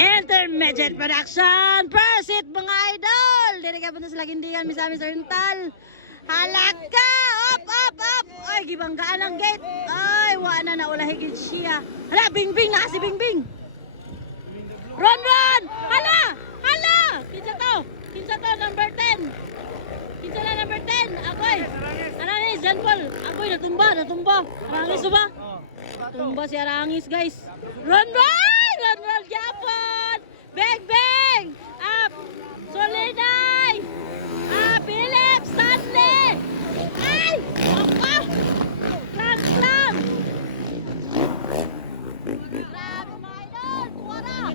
Intermediate production. Proceed mga idol. Dili ka punta sa Lagindigan, Misamis Oriental. Halaka! Up, up, up! Ay, gibanggaan ang gate. Ay, wala na ula higit siya. Hala, Bingbing na si Bingbing. Run, run! Hala! Hala! Kinsa to? Kinsa to? Number 10. Kinsa na number 10? Akoy. Ano ni? John Paul. Akoy, natumba, natumba. Arangis ba? Tumba si Arangis, guys. Run, run! Run, run, Japon! Bang, bang! Up! Soliday! Philip! Stanley! Ay! Apa! Klang, klang! Grabe mga idol! Tuwara!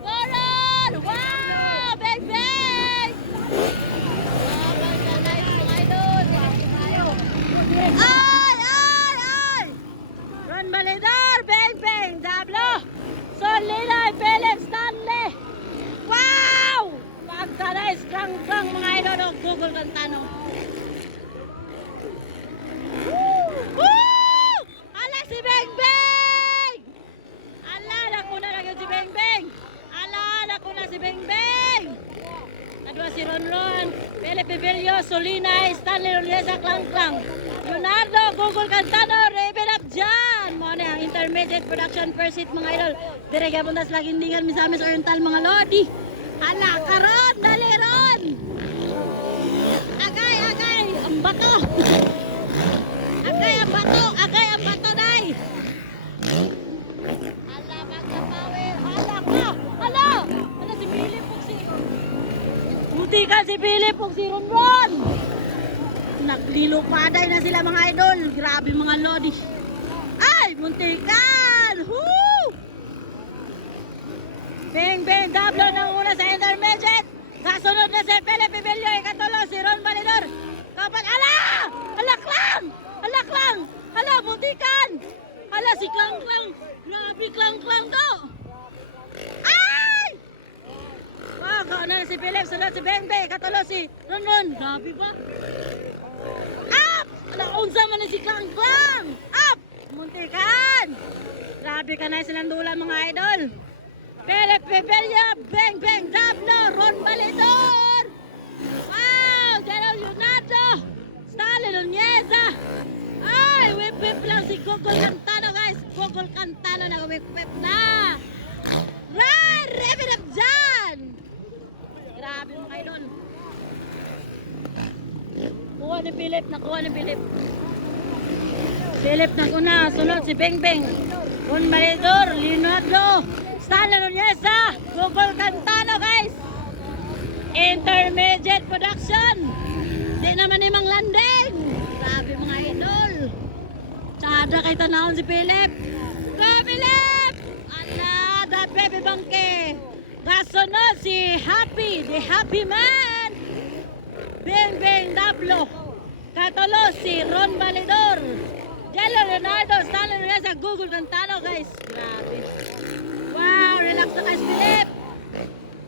Goran! Wow! Bang, bang! Oh, nice mga idol! Ay! Ay! Ay! Run, Balidar! Bang, bang! Dablo! Soliday! Philip! Stanley! Wow! Pagka-nice! Klang-klang mga idol! Google Cantano! Woo! Ala si Beng Beng! Ala na ko na lang si Beng Beng! Ala na ko na si Beng Beng! Nadwa si Ron Ron, Philip Evelio, Solinay, Stanley Ronesa, Klang-klang, Leonardo, Google Cantano, Raven Up Jan! Mga na ang intermediate production first hit mga idol. Direk puntas Lagindigan, Misamis Oriental mga lodi. Hala, karon, dali ron! Agay, agay, ang bato! Agay, ang bato! Agay, ang bato, day! Hala, magkapower! Hala ka! Hala! Hala, si Philip po si... Buti ka si Philip po si Ronron! Naglilupaday na sila mga idol. Grabe mga lodi. Ay, muntikan! Woo! Beng, beng, dablo ng una sa intermediate. Kasunod na si Philip Evelio, ikatulo si Ron Validor. Kapat, ala! Alak lang! Alak lang! Ala, muntikan! Ala, si Klang Klang. Grabe Klang Klang to. Ay! Wow, kauna na si Philip, sunod si Beng Beng, ikatulo si Ron Ron. Grabe ba? Up! Ala, unsa man na si Klang Klang. Up! Muntikan! Grabe ka na silang dula mga idol. Philip Evelio, Beng Beng, Dablo, Ron Validor. Wow! Gerald Leonardo, Stanley Nuneza. Ay, whip-whip lang si Google Cantano, guys. Google Cantano na whip-whip na. Run! Rev it up dyan! Grabe mga idol. Kuha ni Philip, nakuha ni Philip. Philip na una, sunod si Beng Beng. Ron Validor, Leonardo, Stanley Nuneza, Google Cantano, guys. Intermediate production. Di naman imang landing. Grabe mga idol. Tsada kay tanahon si Philip. Go Philip! Ala, da baby bangke. Kasunod si Happy, the happy man. Beng Beng Dablo. Katulo si Ron Validor. Jello Leonardo, Stanley Nuneza, Google Cantano, guys. Grabe. Wow, relax na guys, Philip.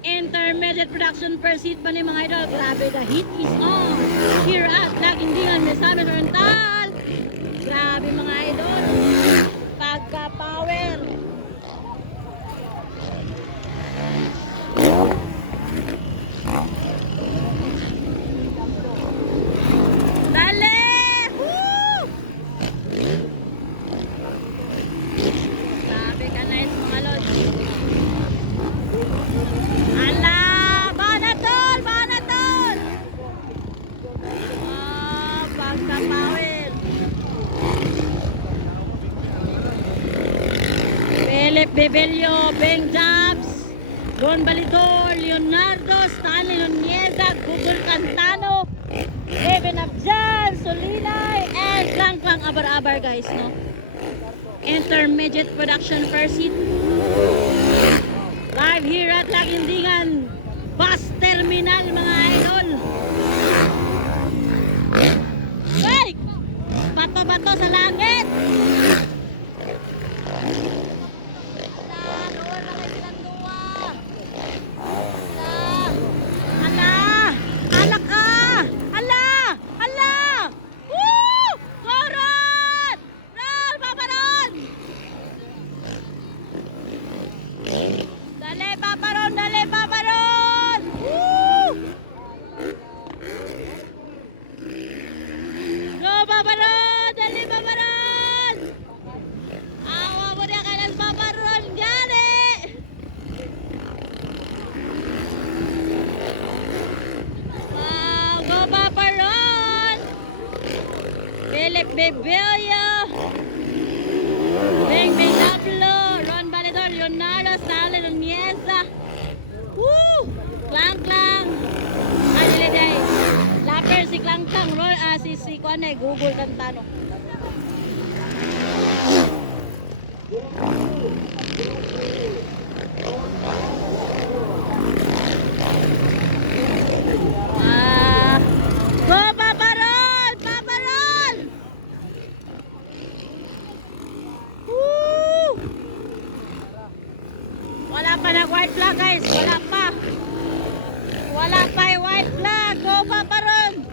Intermediate production per seat pa ni mga idol. Grabe, the heat is on. Here at Lagindigan, Misamis Oriental. Grabe mga idol. Pagka-power. Dali! Woo! Grabe ka nice mga lods. Ala! Banatol! Banatol! Oh, pagka-power. Philip Evelio, Beng Jabs, Ron Validor, Leonardo, Stanley Nuneza, Google Cantano, Raven Abjan, Solinay, and Klang Klang Abar-Abar, guys, no? Intermediate production first seat. Live here at Lagindigan Bus Terminal mga idol. Hey! Bato-bato sa langit. Ala! Ala ka! Ala! Ala! Woo! Goran! Roll! Babaron! Bibilio, Bing Bing Dablo, Ron Valedor, Leonardo, Stanley Nuneza. Woo! Klang Klang. Ay, dili day. Lapper si Klang Klang, si Kwan Google Cantano. Go Paparon! Paparon! Woo! Wala pa nag-white flag guys, wala pa. Wala pa yung white flag. Go Paparon!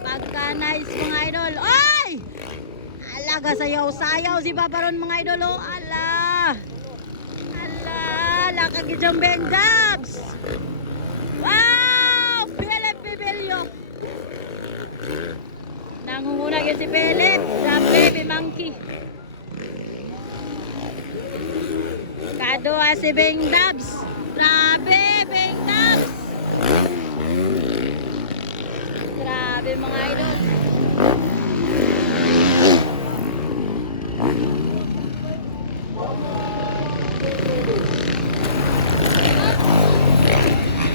Pagka-nice mga idol. Ay! Alaga sayaw-sayaw si Paparon mga idol. Oh, ala! Ala! Lakagid yung Beng Dabs! Wow! Philip Bibilio! Nangunguna yun si Philip. Sa baby monkey. Kadua si Beng Dabs. Grabe, Beng Dabs! Grabe mga idol.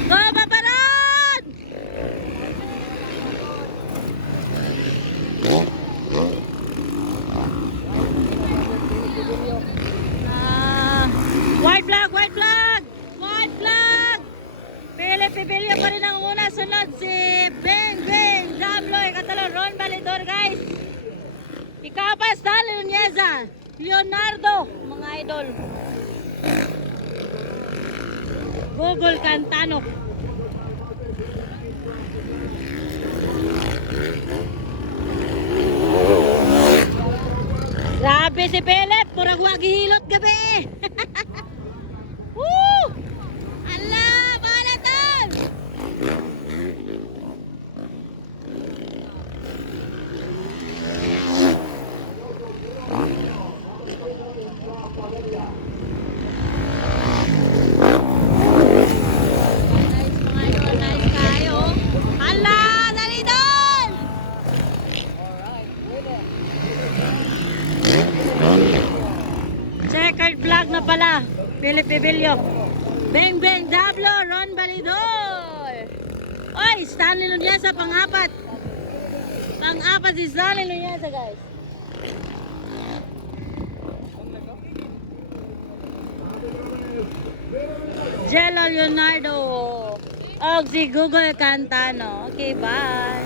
Go Paparon! White flag, white flag! White flag! Philip Bibilio pa rin ang una. Sunod si Beng Beng Dabloy Catalon, Ron Valedor guys. Ikapas Stanley Nuneza, Leonardo mga idol. Google Cantano. Grabe si Philip, murag wa gihilot gabi. Woo! Ala, banatan! Nice mga idol, nice kayo. Ala, dali doon! Checkered flag na pala. Philip Bibilio. Beng Beng Dablo, Ron Valedor. Oy, Stanley Nuneza pang-apat. Pang-apat si Stanley Nuneza guys. Jello Leonardo. Og si Google Cantano. Okay, bye.